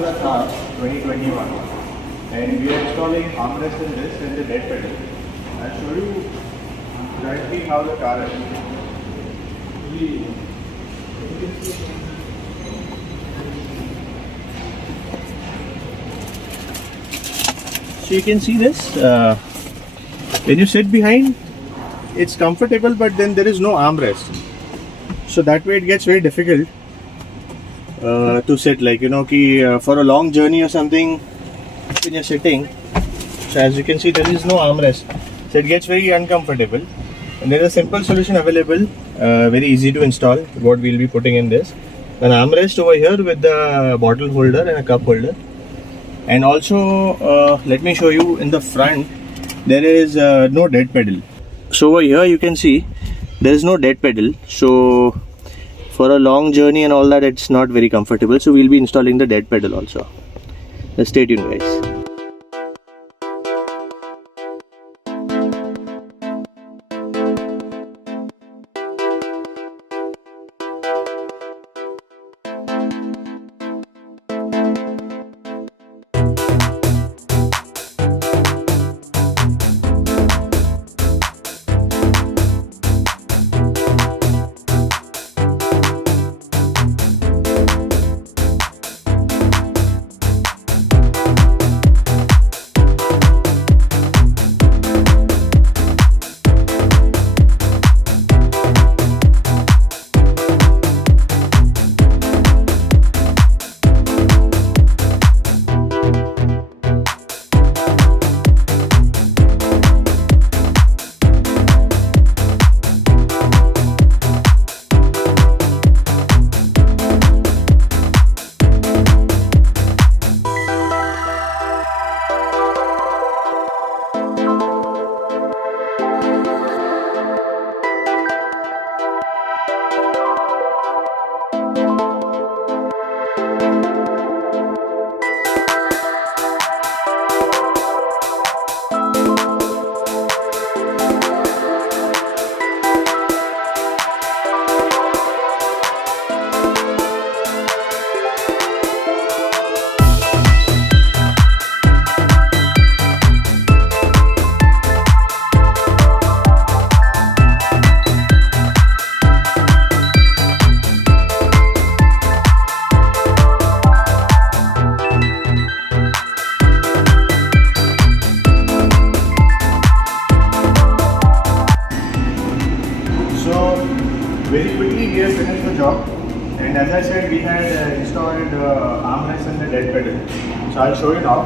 Mazda Thar 2021, and we are installing armrest in this and the dead pedal. I'll show you exactly how the car is. So you can see this. When you sit behind, it's comfortable, but then there is no armrest. So that way it gets very difficult to sit, like, for a long journey or something when you're sitting. So as you can see, there is no armrest, so it gets very uncomfortable. And there is a simple solution available, very easy to install. What we'll be putting in this, an armrest over here with the bottle holder and a cup holder. And also let me show you in the front, there is no dead pedal. So over here you can see there is no dead pedal, so for a long journey and all that, it's not very comfortable. So we'll be installing the dead pedal also. Stay tuned, guys. Very quickly we have finished the job, and as I said, we had installed armrest and the dead pedal. So I'll show you now.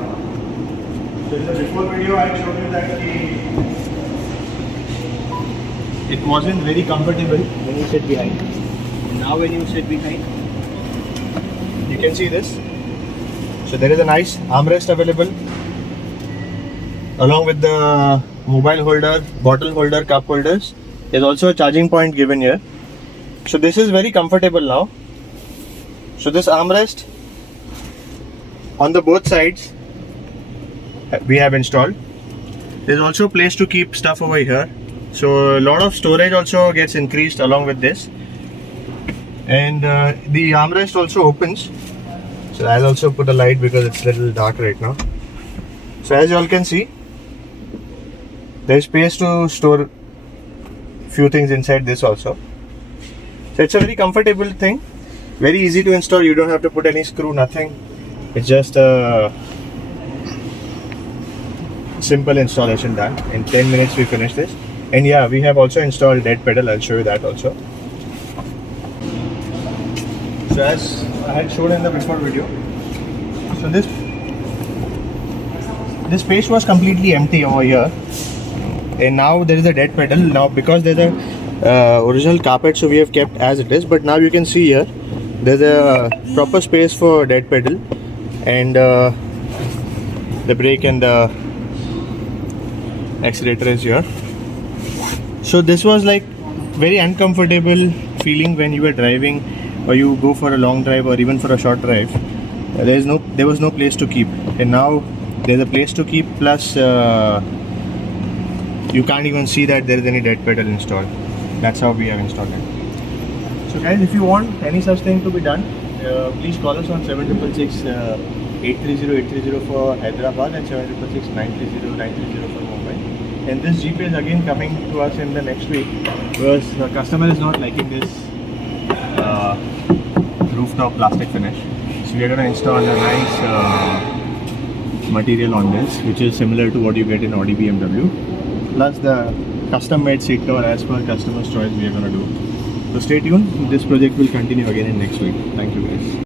So in the before video I showed you that it wasn't very comfortable when you sit behind. And now when you sit behind, you can see this. So there is a nice armrest available along with the mobile holder, bottle holder, cup holders. There's also a charging point given here. So this is very comfortable now. So this armrest on the both sides we have installed. There's also a place to keep stuff over here. So a lot of storage also gets increased along with this. And the armrest also opens. So I'll also put a light because it's a little dark right now. So as you all can see, there's space to store few things inside this also. So it's a very comfortable thing, very easy to install. You don't have to put any screw, nothing. It's just a simple installation done. In 10 minutes we finish this. And yeah, we have also installed dead pedal. I'll show you that also. So as I had shown in the before video, so this space was completely empty over here, and now there is a dead pedal. Now because there's a original carpet, so we have kept as it is, but now you can see here there's a proper space for dead pedal, and the brake and the accelerator is here. So this was like very uncomfortable feeling when you were driving, or you go for a long drive or even for a short drive. There was no place to keep, and now there's a place to keep, plus you can't even see that there is any dead pedal installed. That's how we have installed it. So guys, if you want any such thing to be done, please call us on 7666 830 for Hyderabad and 766 930 for Mumbai. And this Jeep is again coming to us in the next week because the customer is not liking this rooftop plastic finish. So we are going to install a nice material on this, which is similar to what you get in Audi BMW. Plus the custom made seat cover as per customer's choice we are going to do. So stay tuned, this project will continue again in next week. Thank you guys.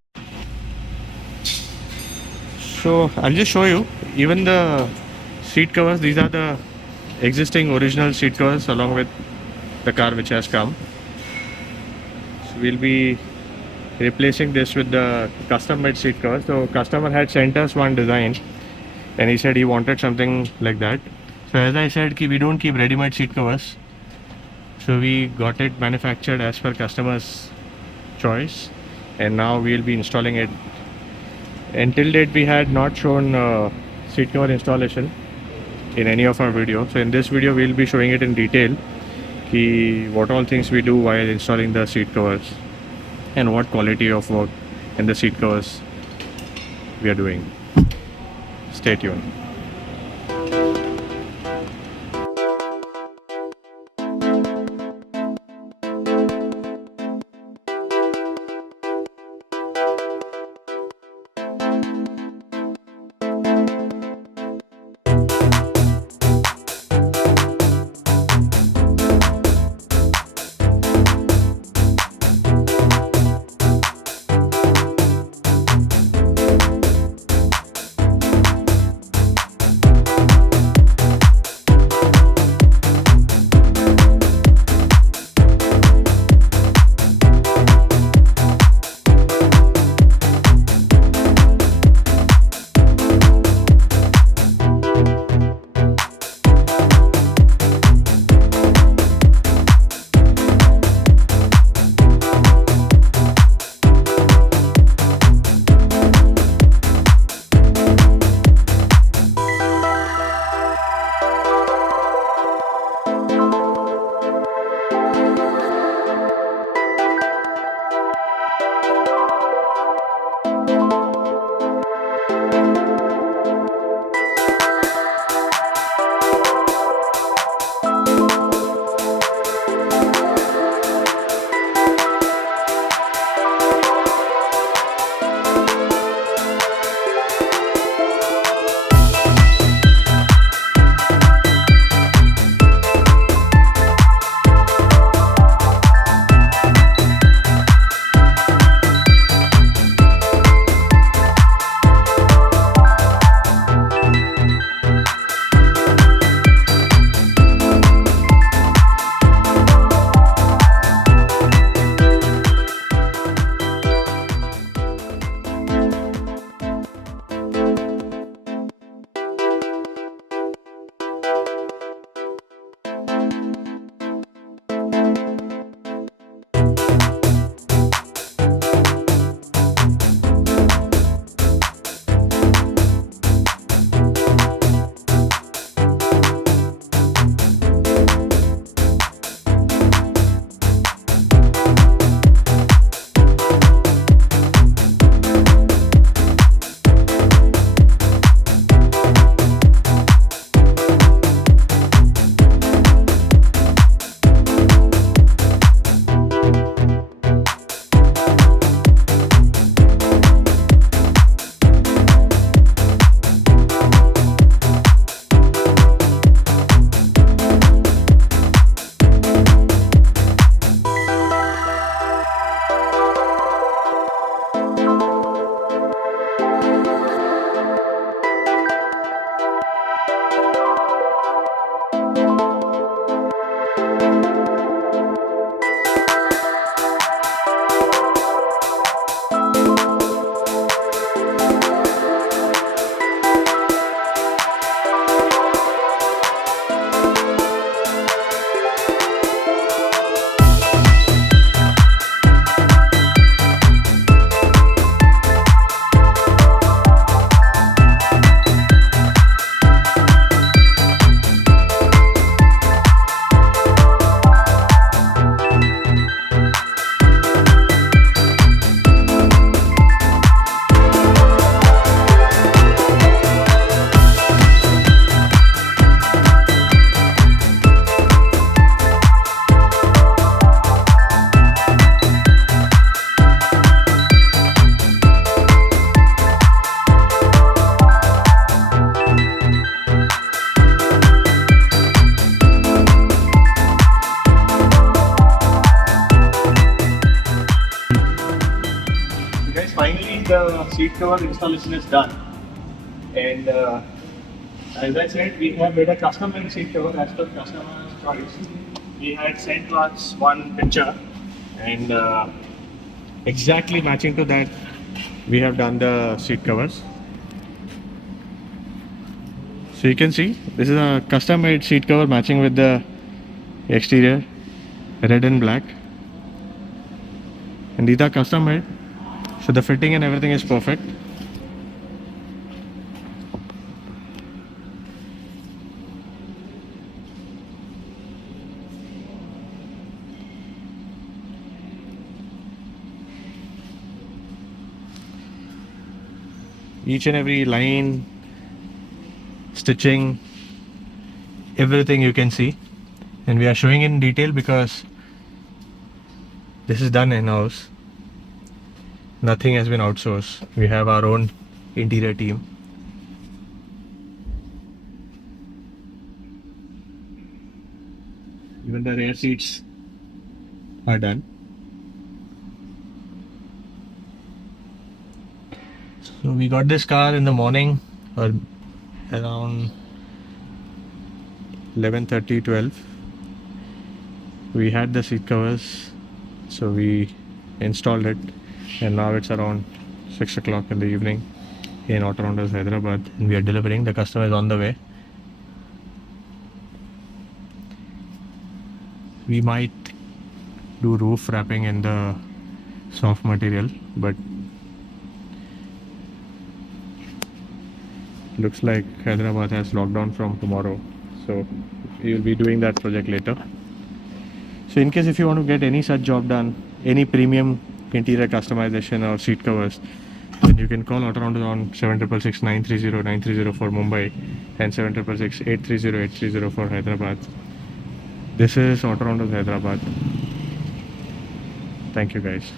So I'll just show you, even the seat covers, these are the existing original seat covers along with the car which has come. So we'll be replacing this with the custom made seat covers. So customer had sent us one design and he said he wanted something like that. So as I said, we don't keep ready-made seat covers. So we got it manufactured as per customer's choice and now we'll be installing it. Until date we had not shown seat cover installation in any of our videos. So in this video we'll be showing it in detail, what all things we do while installing the seat covers and what quality of work in the seat covers we are doing. Stay tuned. seat cover installation is done. And as I said, we have made a custom-made seat cover as per customer's choice. We had sent us one picture, and exactly matching to that, we have done the seat covers. So you can see this is a custom-made seat cover matching with the exterior, red and black. And these are custom-made, so the fitting and everything is perfect. Each and every line, stitching, everything you can see, and we are showing in detail because this is done in-house. Nothing has been outsourced. We have our own interior team. Even the rear seats are done. So we got this car in the morning, or around 11:30, 12. We had the seat covers, so we installed it, and now it's around 6 o'clock in the evening in Autorounders, Hyderabad, and we are delivering. The customer is on the way. We might do roof wrapping in the soft material, but looks like Hyderabad has lockdown from tomorrow, so we will be doing that project later. So in case if you want to get any such job done, any premium interior customization or seat covers, then you can call Autorounders on 7666 930 930 for Mumbai and 7666 830 830 for Hyderabad. This is Autorounders Hyderabad. Thank you guys.